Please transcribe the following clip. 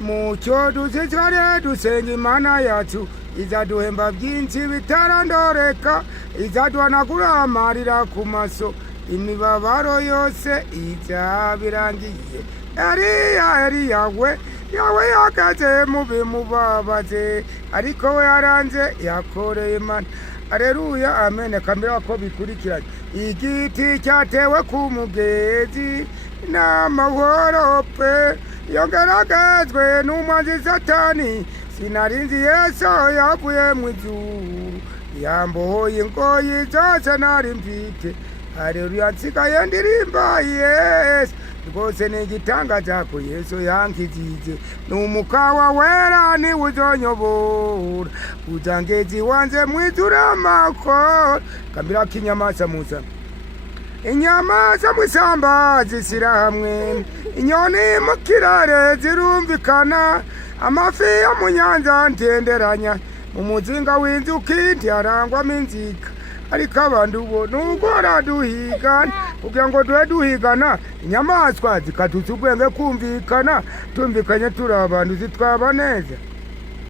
mucyo dusicare dusenga imana yacu izaduhemba byinshi bitarandoreka, izaduhanagura amarira ku maso, imibabaro yose izabirangiye. Eliya we yawe yakaze mu bimubabaze, ariko we yaranze yakoreye Imana. Aleluya, amen. Kamera ko bikurikiranye. Igiti cyatewe ku mugezi n'amahoro pe, yogaragajwe n'umwanzi Satani, sinarinzi Yesu yavuye mu ijuru, yambohoye ingoyi zose nari mfite. Aleluya, nsigaye ndirimba Yesu, rwose ni igitangaza ko Yesu yankijije, n'umukawa wera ni uzonyobora, uzangezi wanze mw'ijuru amakoro. Kamera k'inyamaswa musa, inyamaswa mw'ishyamba zishyira hamwe, inyoni mu kirere zirumvikana, amafi yo mu nyanja ntenderanya, mu muzinga w'inzuki ntiharangwamo inzika, ariko abantu bo nugora duhigana kugira ngo duhe duhigana, inyamaswa zikatuza ubwenge kumvikana, tumvikanye turi abantu zitwaba neza.